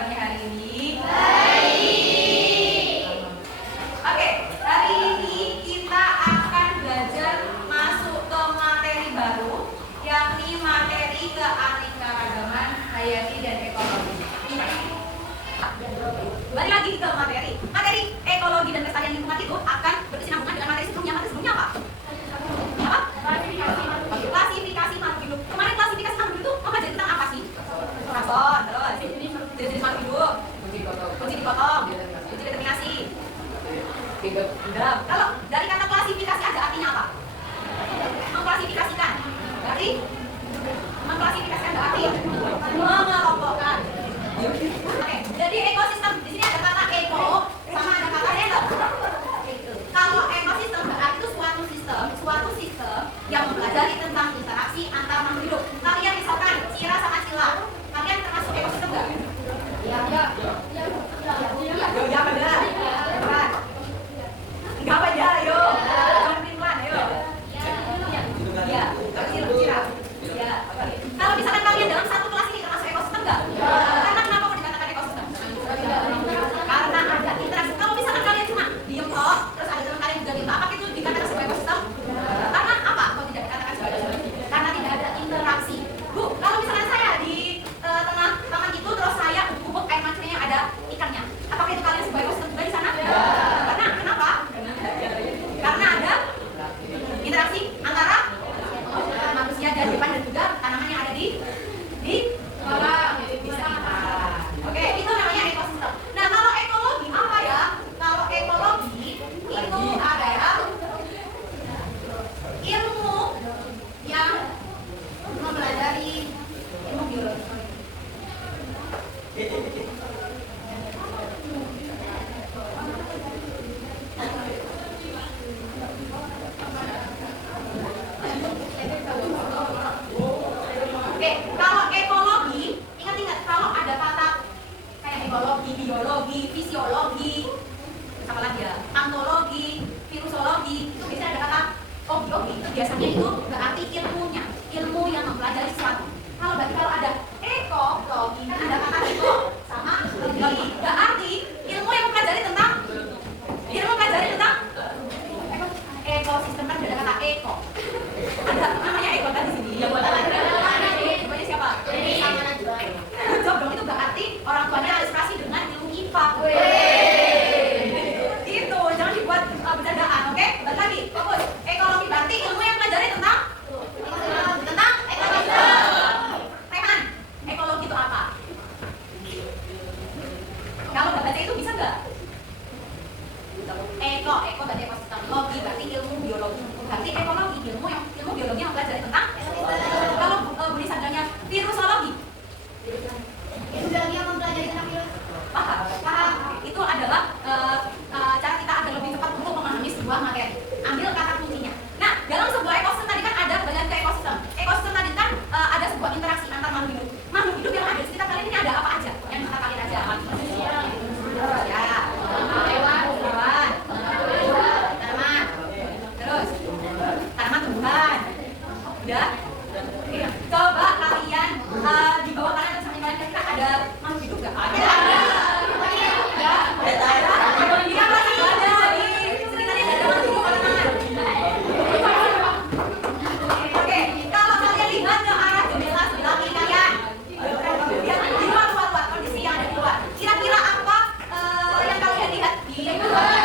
kabarnya hari ini? Baik. Oke, hari ini kita akan belajar masuk ke materi baru, yakni materi keanekaragaman hayati dan ekologi. Balik lagi ke materi ekologi dan kelestarian lingkungan itu akan berkesinambungan dengan materi sebelumnya. Materi sebelumnya apa? Klasifikasi makhluk hidup. Kemarin klasifikasi makhluk hidup itu mempelajari tentang apa sih? Karbon, terus jenis-jenis makhluk hidup, fungsi dipotong, fungsi determinasi. Kalau dari kata klasifikasi aja artinya apa? Mengklasifikasikan. Berarti mengklasifikasikan berarti mengelompokkan. Oke, jadi ekosistem di sini ada kata eko sama ada kata eco. Kalau ekosistem berarti itu suatu sistem yang mempelajari tentang interaksi antar makhluk hidup. Kalian misalkan Cira sama Cila, kalian termasuk ekosistem nggak? Iya. Ya benar. Enggak apa ya, ayo. Jangan pelan, ayo. Iya. Cira. Iya. Kalau misalkan kalian dalam satu kelas ini termasuk ekosistem nggak? Karena kenapa mau dikatakan ekosistem? Karena ada interaksi. Kalau misalkan kalian cuma diem kok, terus ada teman kalian juga diem, apakah itu dikatakan sebagai ekosistem? Karena apa? Kok tidak dikatakan sebagai ekosistem? Karena tidak ada interaksi. Bu, kalau misalkan saya di tengah taman itu terus saya bubuk air mancurnya ada ikannya, apakah itu kalian sebagai ekosistem juga di sana? Karena kenapa? Karena ada interaksi antara manusia dan hewan dan juga tanaman yang ada di sekitar. Oke, itu namanya ekosistem. Nah, kalau ekologi apa ya? Kalau ekologi itu adalah ilmu yang mempelajari ilmu biologi. Oke, kalau ekologi, ingat kalau ada kata kayak ekologi, biologi, fisiologi, apa lagi ya, antologi, virusologi, itu biasanya ada kata ogi. Itu biasanya itu berarti ilmunya, ilmu yang mempelajari sesuatu. Kalau ada ekologi, kan ada kata eko sama logi, berarti ilmu yang mempelajari tentang ekosistem. Kan ada kata eko, ada namanya eko tadi sini. Ya buat apa? Namanya siapa? Job dong, itu berarti orang tuanya inspirasi dengan ilmu IPA. Itu jangan dibuat bercandaan, oke? Balik lagi, fokus. Ekologi berarti ilmu yang pelajari tentang ekosistem. Rehan, ekologi itu apa? Kalau nggak baca itu bisa nggak? Eko berarti ekosistem. Logi berarti ilmu biologi. Berarti ekologi ilmu biologi yang pelajari tentang ekosistem. Kalau Budi Sandranya virusologi. Biologi yang mempelajari tentang virus. Paham. Itu adalah cara kita agar lebih cepat untuk memahami sebuah materi. Ambil kata kuncinya. Nah, dalam sebuah ekosistem tadi kan ada banyak ekosistem. Ekosistem tadi kan ada sebuah interaksi antar makhluk hidup. Makhluk hidup yang ada di sekitar kalian ini ada apa aja? Yang bisa kalian aja. Ya. Hewan, tanaman. Terus tanaman tumbuhan. Udah? Coba kalian di bawah kalian dan samping kalian kira ada makhluk hidup nggak? Ada. Iya pasti ada di sekitarnya ada makhluk hidup apa tangan? Oke, kalau kalian lihat ke arah jendela sebelah kiri kalian, lihat di luar kondisi yang ada di luar. Kira-kira apa yang kalian lihat di luar?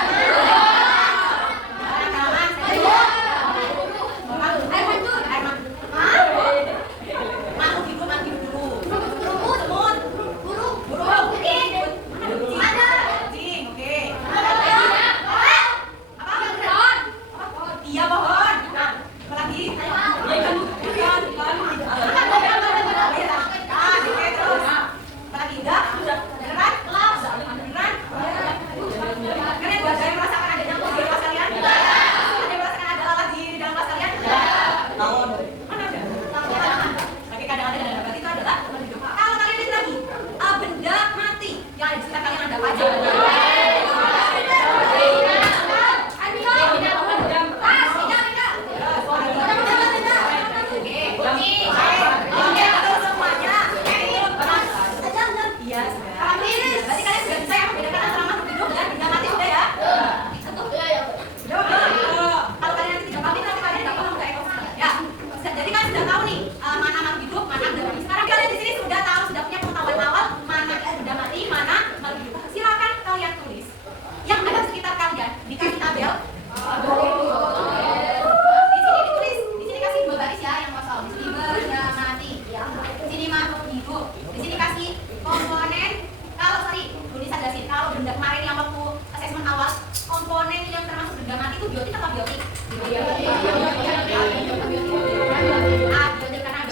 Semuanya. Iya,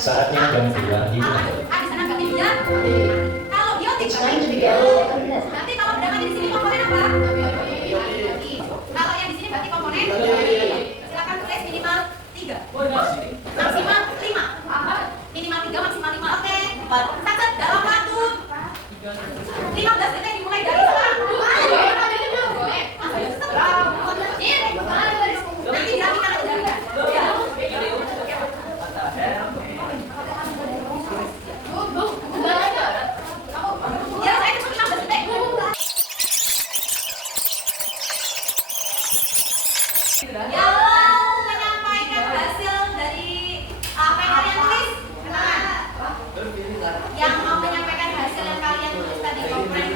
Saatnya ganti lagi. Di sana ganti dia. Kalau biotik nanti kalau undangannya di sini komponen apa? Kalau yang di sini berarti komponen. Silakan tulis minimal 3, maksimal 5. Minimal 3, maksimal 5. Oke. Catat dalam waktu 15 detik dimulai dari sekarang. Nanti dirapikan atau dirapikan? Ya. Ya, saya cuma 15 detik. Yang menyampaikan hasil dari apa yang kalian tulis? Yang mau menyampaikan hasil yang kalian tulis tadi komponen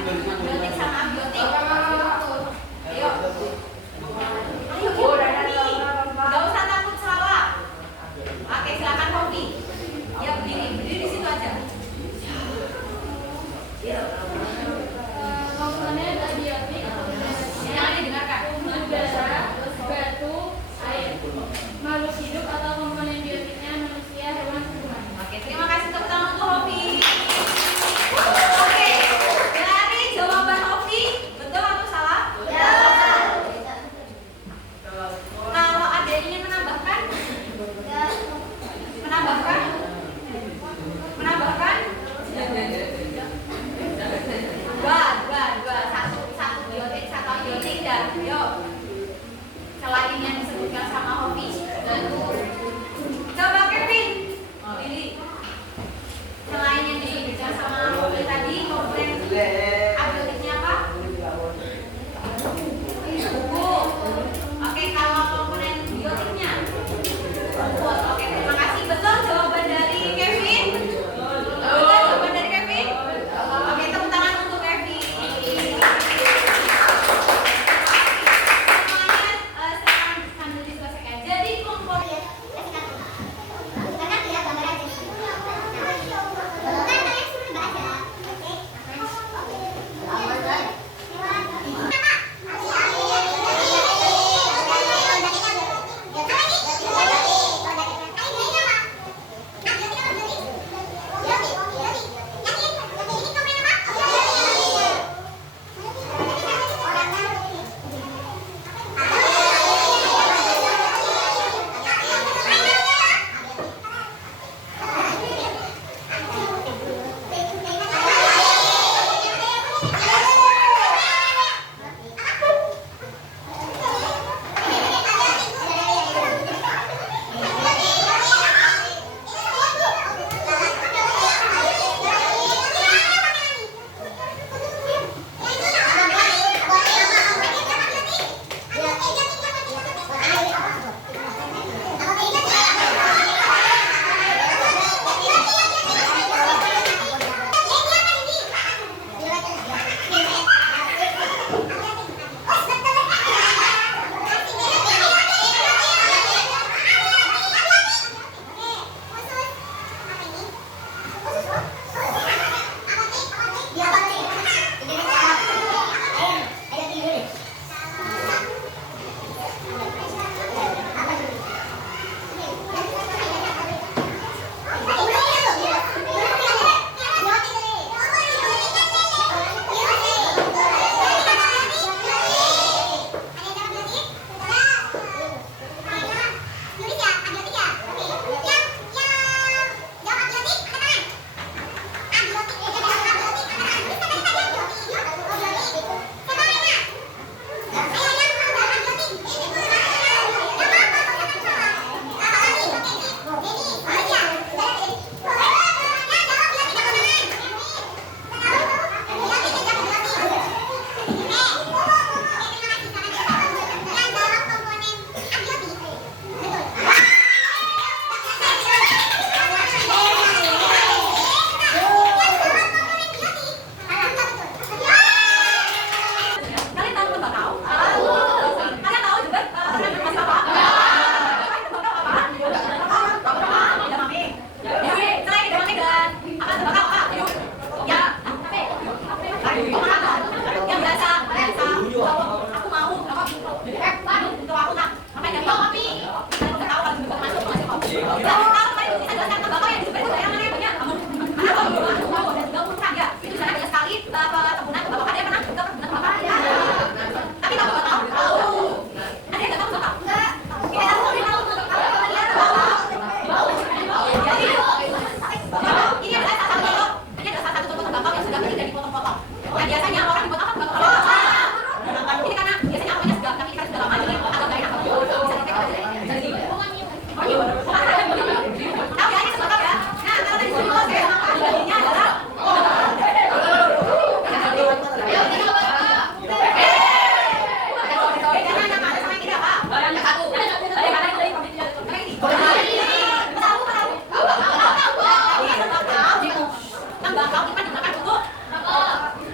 biasanya orang buat apa? Ini karena biasanya apanya sedang, tapi kita sudah lama jadi agak gak enak. Bisa dipegang aja. Jadi, tahu ya, ini semua tahu ya. Nah, kalau tadi semua saya apa? Ini adalah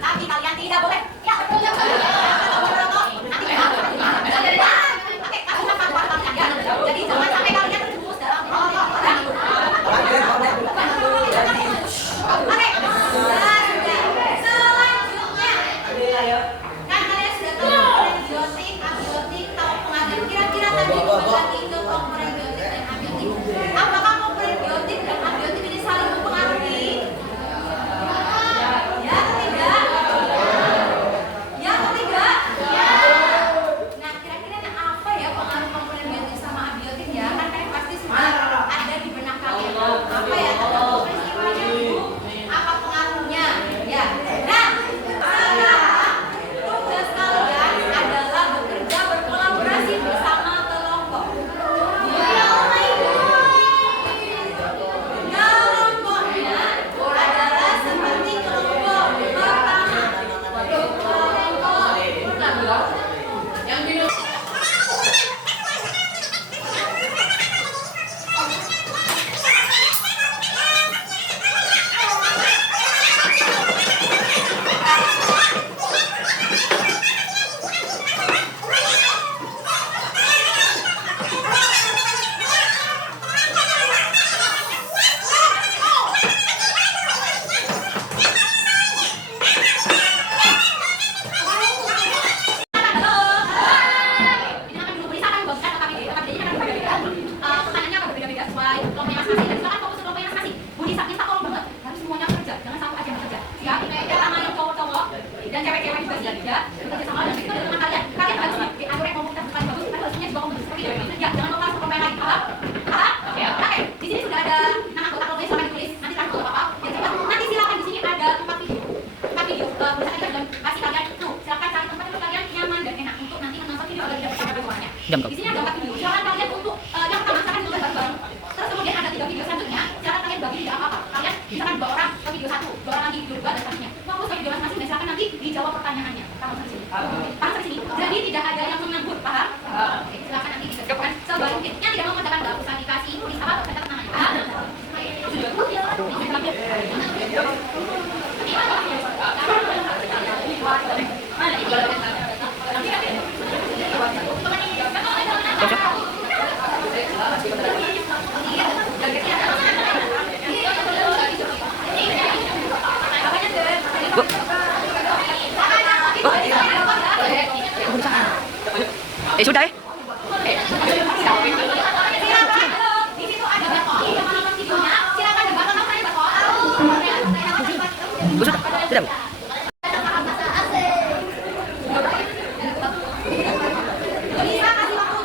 tapi kalian tidak boleh. Ya, jadi jangan sampai kalian terjerumus dalam Oke, selanjutnya kan kalian sudah tahu komponen biotik, abiotik, tahu pengaruh. Kira-kira tadi dibagi ke komponen biotik dan abiotik. Apakah komponen biotik dan abiotik ini saling mempengaruhi? Ya atau tidak? Ya atau tidak? Nah, kira-kira apa ya pengaruh komponen biotik sama abiotik ya? Kan kalian pasti sudah ada di benak kalian. Apa ya? Peristiwanya Bu? Apa pengaruhnya? Ya. Nah, sekarang tugas kalian adalah bekerja berkolaborasi bersama kelompok. Kelompoknya adalah seperti kelompok pertama. Di sini ada 4 video. Silakan kalian untuk yang pertama silakan ditulis bareng-bareng. Terus kemudian ada 3 video selanjutnya. Silakan kalian bagi tidak apa-apa. Kalian misalkan 2 orang ke video 1, 2 orang lagi video 2 dan selanjutnya. Fokus ke video masing-masing dan silakan nanti dijawab pertanyaannya. Paham sampai sini? Paham sampai sini? Jadi tidak ada yang menganggur, paham? Oke, silakan nanti dikerjakan sebaik mungkin. Yang tidak mau mengerjakan nggak usah dikasih tulis apa catat namanya. Sudah Di situ ada bakal. Yang menonton videonya, silakan debat sama saya bakal. sudah, Bu. Bisa kasih waktu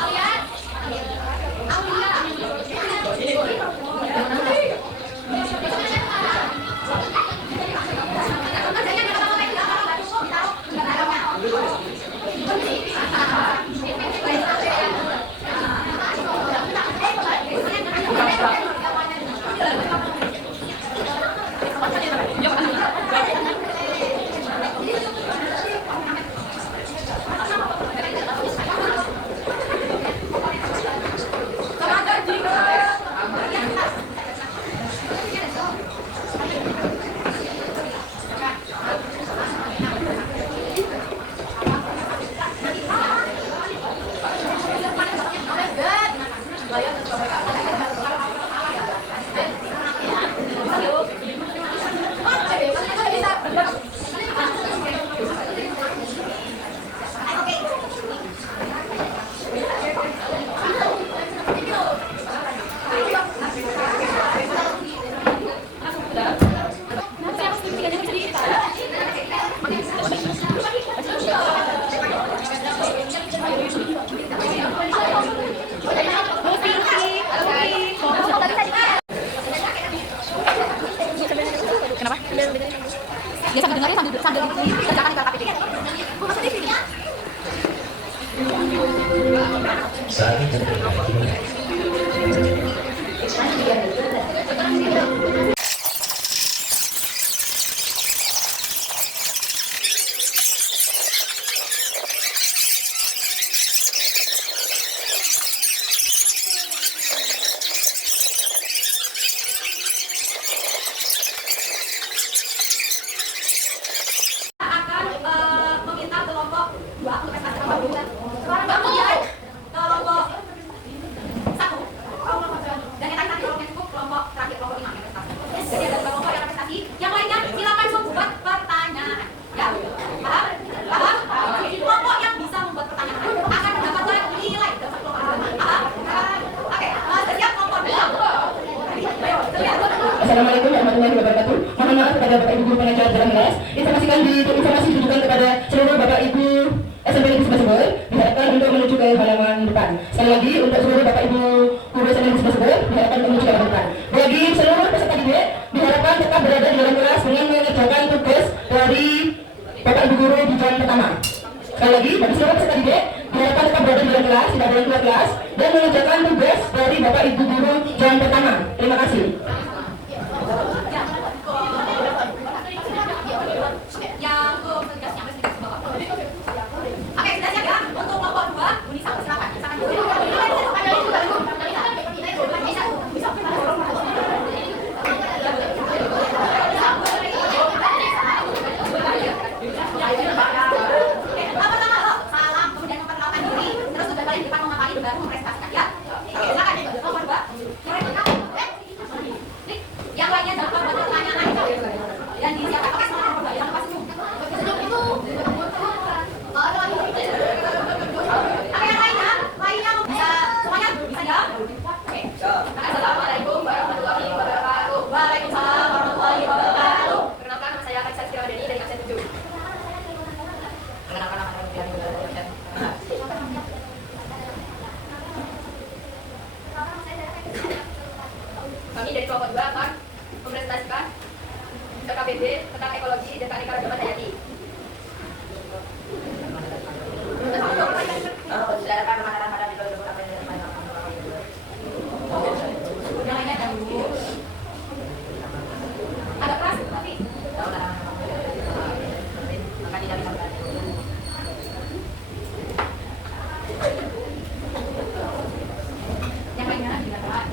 Kalian Assalamualaikum warahmatullahi wabarakatuh. Mohon maaf kepada Bapak Ibu guru pengajar dalam kelas. Informasi ditujukan kepada seluruh Bapak Ibu SMP Negeri Sebel diharapkan untuk menuju ke halaman depan. Sekali lagi untuk seluruh Bapak Ibu guru SMP Negeri Sebel diharapkan untuk menuju ke halaman depan. Bagi seluruh peserta didik diharapkan tetap berada di dalam kelas dengan mengerjakan tugas dari Bapak Ibu guru di jam pertama. Sekali lagi bagi seluruh peserta didik diharapkan tetap berada di dalam kelas, tidak boleh keluar kelas dan mengerjakan tugas dari Bapak Ibu guru jam pertama. Terima kasih. Oke, sudah siap ya? Untuk kelompok 2, Buni Satu, silakan. Silakan dulu. Oke, pertama lo, salam, kemudian memperkenalkan diri, terus sudah kalian di depan mau ngapain, baru mempresentasikan ya. Oke, silakan. Kelompok 2. Yang lainnya jangan lupa buat pertanyaan aja. Dan disiapkan. Oke, semuanya kelompok 2, jangan lupa senyum. Oke, yang lainnya bisa semuanya bisa ya. Oke. Assalamualaikum warahmatullahi wabarakatuh. Waalaikumsalam warahmatullahi wabarakatuh. Perkenalkan, nama saya Kaisa Setiawadani dari absen 7. Perkenalkan, nama saya Fitriani dari absen 4. Kami dari kelompok 2 akan mempresentasikan KKBD tentang ekologi dan keanekaragaman hayati. Agak keras tapi yang lainnya dilakukan.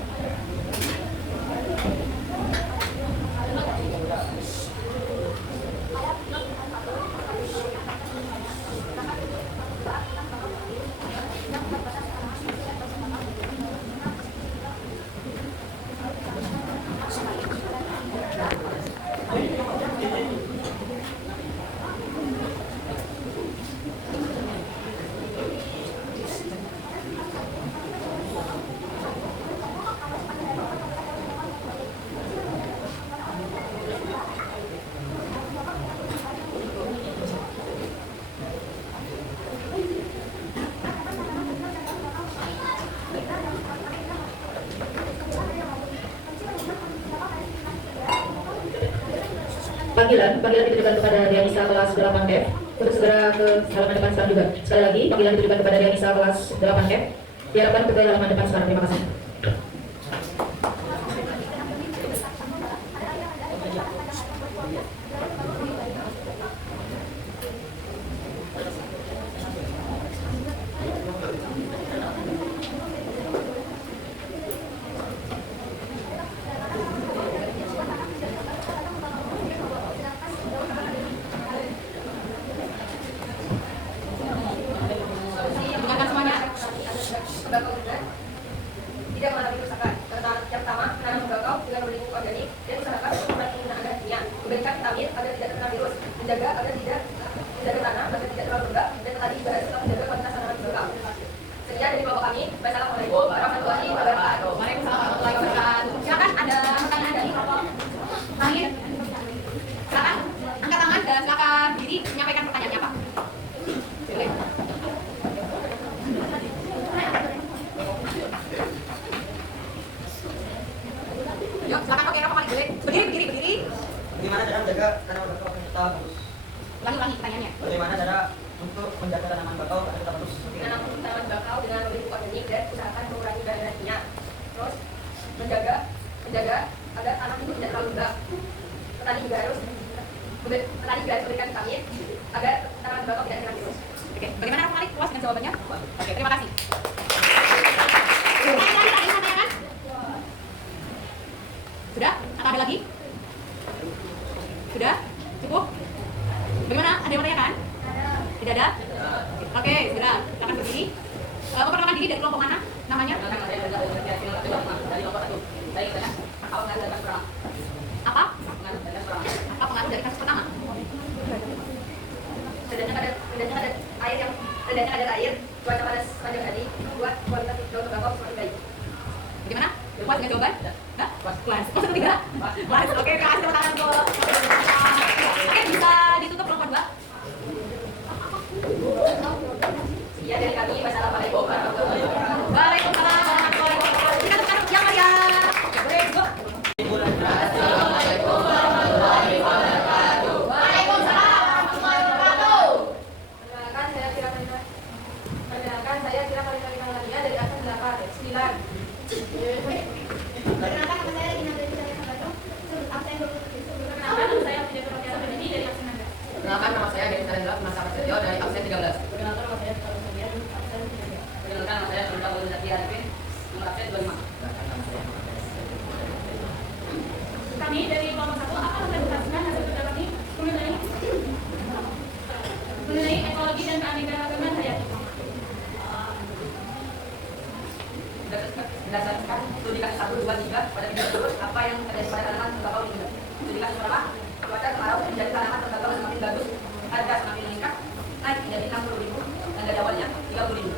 Panggilan ditujukan kepada Dianisa kelas 8 F untuk segera ke halaman depan sekarang juga. Sekali lagi, panggilan ditujukan kepada Dianisa kelas 8 F. Diharapkan ke halaman depan sekarang. Terima kasih. Dengarkan semuanya. Tembakau juga tidak mengalami kerusakan. Yang pertama, menanam tembakau dengan melindungi organik dan usahakan mengurangi penggunaan bahan kimia. Memberikan vitamin agar tidak terkena virus, menjaga agar tidak menjaga tanah agar tidak terlalu lembab, dan tadi juga serta menjaga kualitas tanaman tembakau. Sekian dari kelompok kami. Wassalamualaikum warahmatullahi wabarakatuh. Waalaikumsalam warahmatullahi wabarakatuh. Silakan ada pertanyaan dari kelompok lain. Silakan angkat tangan dan silakan diri menyampaikan pertanyaannya, Pak. Boleh. Yuk, silakan pakai rokok paling boleh. Berdiri. Bagaimana cara menjaga tanaman bakau agar tetap bagus? Ulangi pertanyaannya. Bagaimana cara untuk menjaga tanaman bakau agar tetap bagus? Menanam tanaman bakau dengan memberi pupuk organik dan usahakan mengurangi bahan kimia. Terus menjaga agar tanah itu tidak terlalu lembab. Petani juga harus memberikan vitamin agar tanaman bakau tidak terkena virus. Oke, bagaimana Raffi Malik? Puas dengan jawabannya? Oke, terima kasih. Sudah? Atau ada lagi? Sudah? Cukup? Bagaimana? Ada yang bertanya kan? Tidak ada? Oke, sudah. Silakan berdiri. Memperkenalkan diri dari kelompok mana? Namanya? Apa? Apa pengaruh dari kasus pertama? Rendahnya kadar air, cuaca panas sepanjang hari, membuat kualitas daun tembakau semakin baik. Bagaimana? Puas dengan jawaban? Nah, puas. Oh, ketiga? Puas. Oke, kasih tepuk tangan kok. Oke, bisa ditutup kelompok 2. Ya, dari kami, wassalamualaikum warahmatullahi wabarakatuh. Waalaikumsalam warahmatullahi wabarakatuh. Kita tukar yang meriah. Boleh, go. Assalamualaikum warahmatullahi wabarakatuh. Waalaikumsalam warahmatullahi wabarakatuh. Perkenalkan saya Tira Kalina Lania dari angkatan 9. Perkenalkan nama saya Regina dari Wilayah Bandung. Absen 27. Perkenalkan nama saya Fidya Rotiasa Bendini dari angkatan 19. Perkenalkan nama saya Denny Sarendra Masa Prasetyo dari absen 13. Perkenalkan nama saya Carlos Fabian, absen 3. Perkenalkan nama saya Sultan Bulu Zaki Arifin, nomor absen 25. Kami dari kelompok 1 akan mempresentasikan hasil kerja kami mengenai ekologi dan keanekaragaman hayati. Berdasarkan studi kasus 1, 2, 3 pada video tersebut, apa yang terjadi pada tanaman tembakau di Indonesia? Studi kasus pertama, cuaca kemarau menjadi tanaman tembakau semakin bagus, harga semakin meningkat, naik menjadi 60.000 dan dari awalnya 30.000.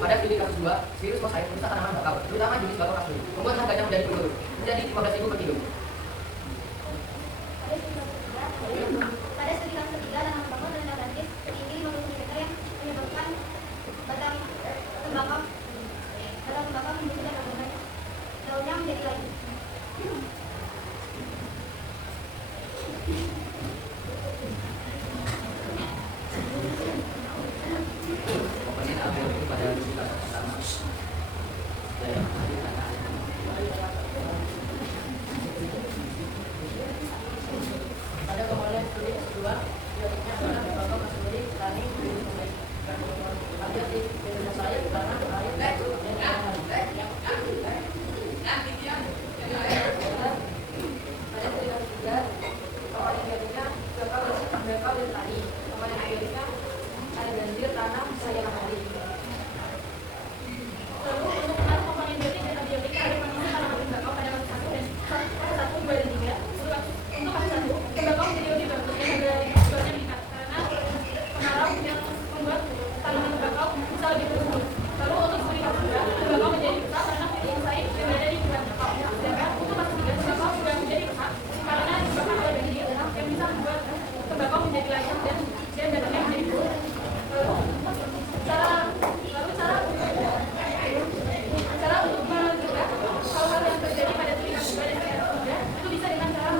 Pada studi kasus 2, virus mosaik merusak tanaman tembakau, terutama jenis tembakau kasuri, membuat harganya menjadi turun, menjadi 15.000 per kilo. Pada studi kasus ketiga, tanaman tembakau terendam banjir setinggi 50 cm yang menyebabkan batang tembakau menjadi banyak, daunnya menjadi layu. Komponen abiobik pada studi kasus pertama. Pada komponen studi kasus 2, biotipnya adalah tembakau kasuri, tani, abiotik, virus mosaik, tanah, air, dan pada studi kasus 3, komponen biotiknya tembakau dan tani, komponen abiotiknya air banjir, tanah, saya matahari. Lalu untuk mengenal komponen biotik dan abiotik ada kondisi tanaman tembakau pada kasus 1 dan kasus 1, 2, dan 3. Untuk kasus 1, tembakau menjadi lebih bagus dan harga jualnya meningkat karena kemarau yang membuat tanaman tembakau bisa lebih bertumbuh. Lalu untuk studi kasus 2, tembakau menjadi rusak karena virus mosaik yang berada di bulan tembakau. Sedangkan untuk kasus 3, tembakau juga menjadi rusak karena disebabkan oleh bakteri yang bisa membuat tembakau menjadi layu dan daunnya menjadi buruk. Cara untuk mencegah hal-hal yang terjadi pada studi kasus 2 dan kasus 3 itu bisa dengan cara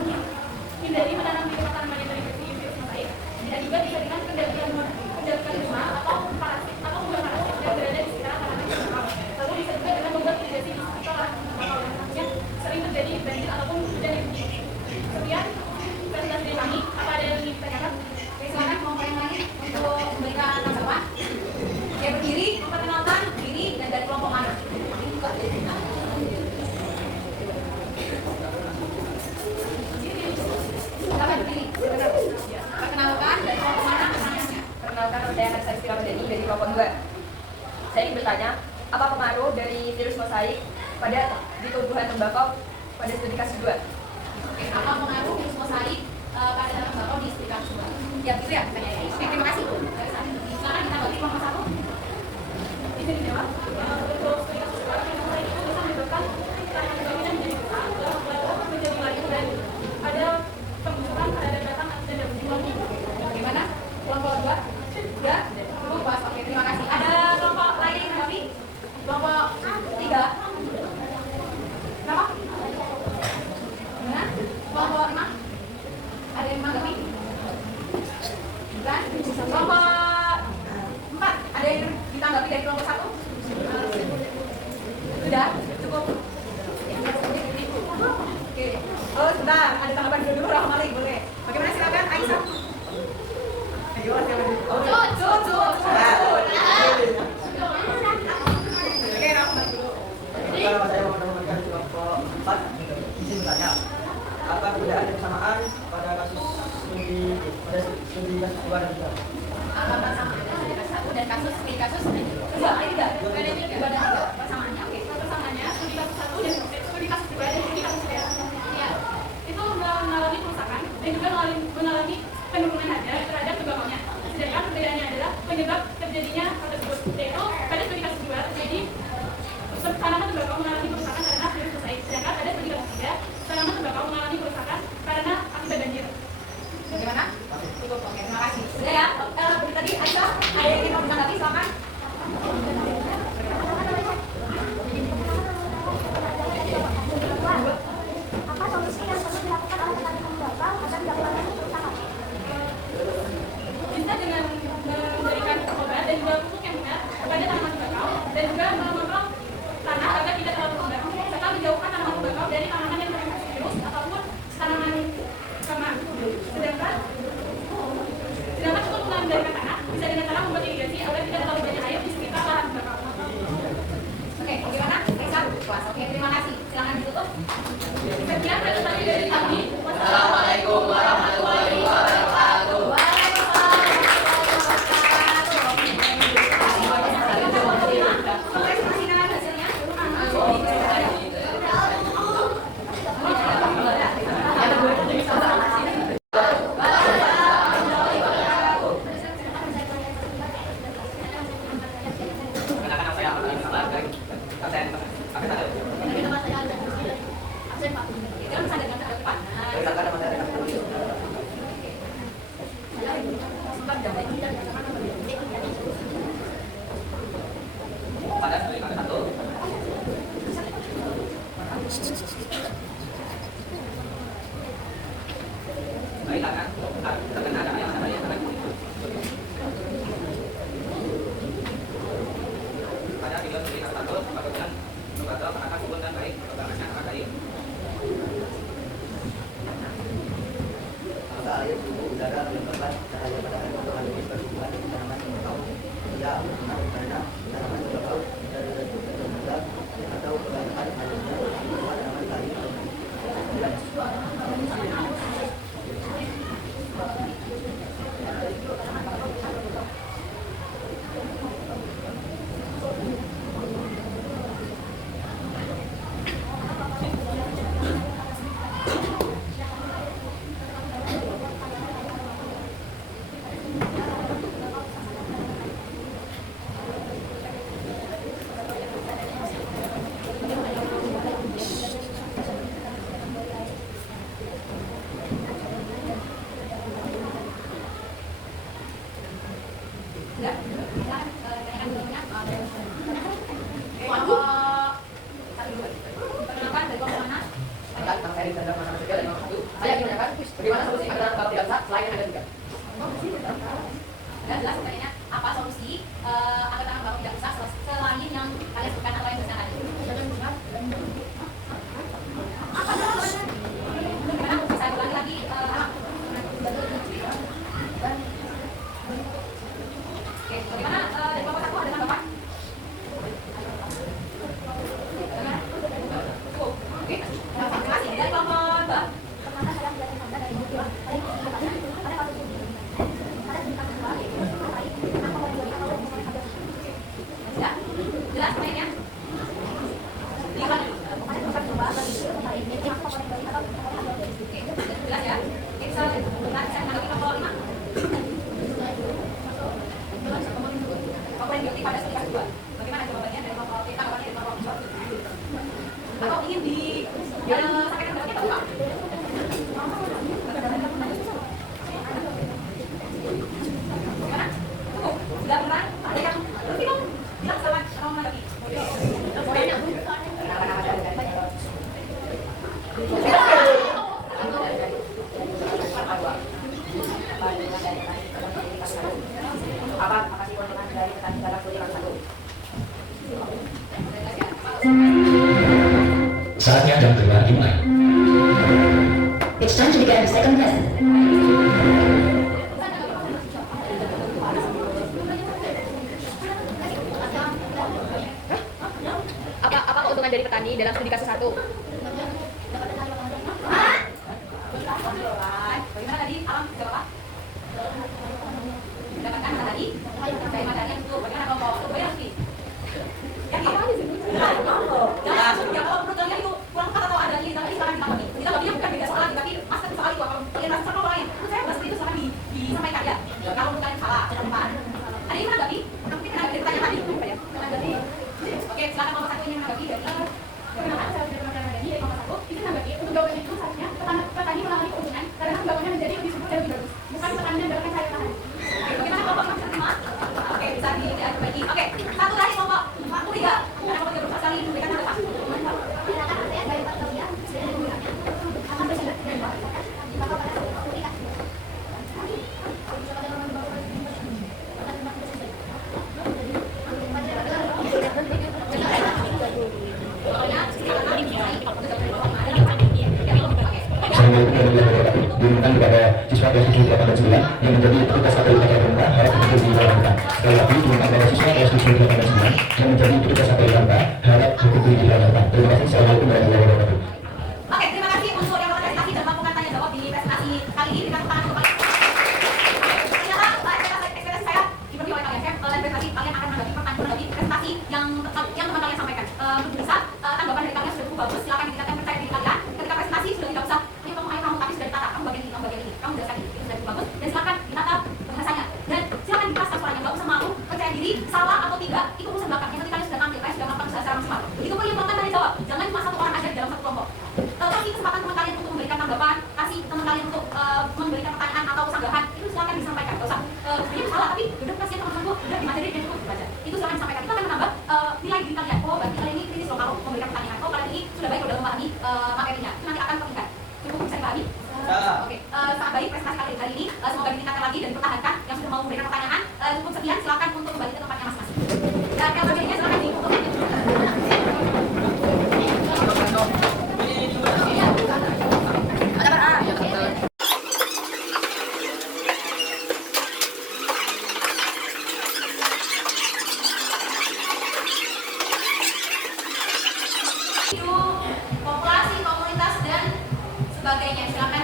hindari menanam di tempat tanaman yang terinfeksi virus mosaik, dan juga bisa dengan pendampingan bunga atau parasit atau bunga parasit yang berada di sekitar tanaman tembakau. Lalu bisa juga dengan membuat irigasi di sekitar tembakau yang nantinya sering terjadi banjir ataupun hujan yang tinggi. Sekian presentasi dari kami. Apa ada yang ingin ditanyakan? Silakan kelompok yang lain untuk memberikan tanggapan. Oke, berdiri, memperkenalkan diri dan dari kelompok mana? Silakan berdiri. Perkenalkan dari kelompok mana pertanyaannya? Perkenalkan nama saya Hansa Istirahat Deni dari kelompok 2. Saya ingin bertanya, apa pengaruh dari virus mosaik pada di tumbuhan tembakau pada studi kasus 2? Oke, apa pengaruh virus mosaik pada tanaman tembakau di studi kasus 2? Ya, gitu ya pertanyaannya. Oke, terima kasih. Silakan ditanggapi kelompok 1. Izin dijawab. Untuk studi kasus 2, virus mosaik itu bisa menyebabkan tanaman tembakaunya menjadi besar, lalu menjadi layu dan ada pembusukan terhadap batang dan daun. Bagaimana? Kelompok 2? Sudah? Cukup puas. Oke, terima kasih. Ada kelompok lain yang menanggapi? Kelompok 3? Berapa? Benar? Kelompok 5? Ada yang menanggapi? Bukan? Kelompok 4? Ada yang ditanggapi dari kelompok 1? Sudah? Cukup? Oke. Oh, sebentar. Ada tanggapan dulu, Rahmali, boleh. Bagaimana silakan, Aisyah? Oke, Rahmali dulu. Kalau saya mau menemukan kelompok 4, izin bertanya, apa perbedaan kesamaan pada kasus studi kasus 2 dan 3? Apa persamaannya ada kasus 1 dan kasus studi kasus 2? Ada 3 persamaannya. Oke, persamaannya studi kasus 1 dan studi kasus 2 dan studi kasus 3. Ya, itu mengalami kerusakan dan juga mengalami penurunan harga terhadap tembakaunya. Sedangkan perbedaannya adalah penyebab terjadinya hal tersebut, yaitu pada studi kasus 2 terjadi tanaman tembakau mengalami dampak dari tanaman yang terinfeksi virus ataupun tanaman sama. Sedangkan untuk mengendalikan tanah bisa dengan cara membuat irigasi agar tidak terlalu banyak air di sekitar lahan tembakau. Oke, bagaimana? Kelas. Oke, terima kasih. Silakan ditutup. Sekian presentasi dari kami. Wassalamualaikum warahmatullahi wabarakatuh. Bagaimana solusi agar kalau tidak bisa selain yang ada tiga? Dan jelas sebenarnya apa solusi agar tanam bakau tidak rusak selain yang kalian sebutkan atau yang bisa tadi? Bagaimana saya ulangi lagi? Oke, bagaimana dari kelompok satu ada tanggapan? Oke, terima kasih. Dari kelompok dua. Jelas mainnya? Oke, jelas ya? Oke, saya lagi kelompok 5. Komponen biotik pada studi kedua. Bagaimana jawabannya dari kelompok kita? Tanggapannya dari kelompok 2? Atau ingin disampaikan ke kita, Pak? Bagaimana? Cukup? Sudah benar? Ada yang lebih dong? Bilang sama orang lagi. Apa sih keuntungan dari petani dalam studi satu? Saatnya jam 2 dimulai. It's time to begin the second lesson. Apa keuntungan dari petani dalam studi kasus 1? Bagaimana tadi? Alam jawab apa? Mendapatkan tadi? Dari materi yang itu. Bagaimana kelompok? Bayar sih. Yakin? Jelas. Ya kalau menurut kalian itu kurang tepat atau ada ini, tapi silakan ditanggapi. Kita lebihnya bukan beda soal lagi, tapi master soal itu. Kalau kalian rasa sama orang lain, menurut saya bahas itu silakan disampaikan ya. Kalau menurut kalian salah, jangan lupa. Ada yang menanggapi? Mungkin ada pertanyaan tadi. Menanggapi. Oke, silakan kelompok 1 yang menanggapi. Bagaimana cara dari kelompok 1? Itu menanggapi. Untuk jawaban itu seharusnya petani mengalami keuntungan karena bangunnya menjadi lebih subur dan lebih bagus. Bukan petani mendapatkan sayur tahan. Oke, bagaimana kelompok 5? Oke, bisa dibagi. Oke, satu lagi kelompok 3. Karena kelompok 3 berusaha sekali memberikan tanggapan. Pokoknya, diumumkan kepada siswa kelas 7, 8, dan 9 yang menjadi tugas KPU Tanpa Perintah harap betul dijalankan. Sekali lagi diumumkan kepada siswa kelas 7, 8, dan 9 yang menjadi tugas KPU Tanpa harap betul dijalankan. Terima kasih. Assalamualaikum warahmatullahi wabarakatuh. Oke, terima kasih untuk yang melakukan presentasi dan melakukan tanya jawab di presentasi kali ini. Berikan tepuk tangan untuk kalian. Ternyata ekspektasi saya dipenuhi oleh kalian. Dalam presentasi kalian akan menanggapi pertanyaan presentasi yang teman kalian sampaikan. Untuk bisa tanggapan dari kalian sudah cukup bagus. Silakan ditingkatkan percaya diri kalian. Ketika presentasi sudah tidak usah ayo kamu tapi sudah ditata. Kamu bagian ini, kamu bagian ini. Kamu jelaskan ini. Itu sudah cukup bagus. Dan silakan ditata bahasanya. Dan silakan dikeraskan suaranya. Nggak usah malu. Percaya diri salah atau tidak itu urusan belakang. Yang nanti kalian sudah tampil, kalian sudah melakukan usaha secara maksimal. Begitu pun yang melakukan tanya jawab. Jangan cuma satu orang aja dalam satu kelompok. Kasih kesempatan teman kalian untuk memberikan tanggapan, kasih teman kalian untuk memberikan pertanyaan atau sanggahan, itu silakan disampaikan. Gak usah, sebenarnya salah tapi udah kasih teman-temanku, udah dimateri dan cukup dibaca. Itu silakan disampaikan. Itu akan menambah nilai diri kalian. Oh, berarti kalian ini kritis loh kalau memberikan pertanyaan. Oh, kalian ini sudah baik udah memahami materinya. Itu nanti akan terlihat. Cukup bisa dipahami? Oke, sangat baik presentasi kali ini. Semoga ditingkatkan lagi dan dipertahankan. Yang sudah mau memberikan pertanyaan, cukup sekian. Silakan untuk kembali ke tempatnya masing-masing. Dan yang bagiannya silakan ditutup. Populasi, komunitas, dan sebagainya. Silakan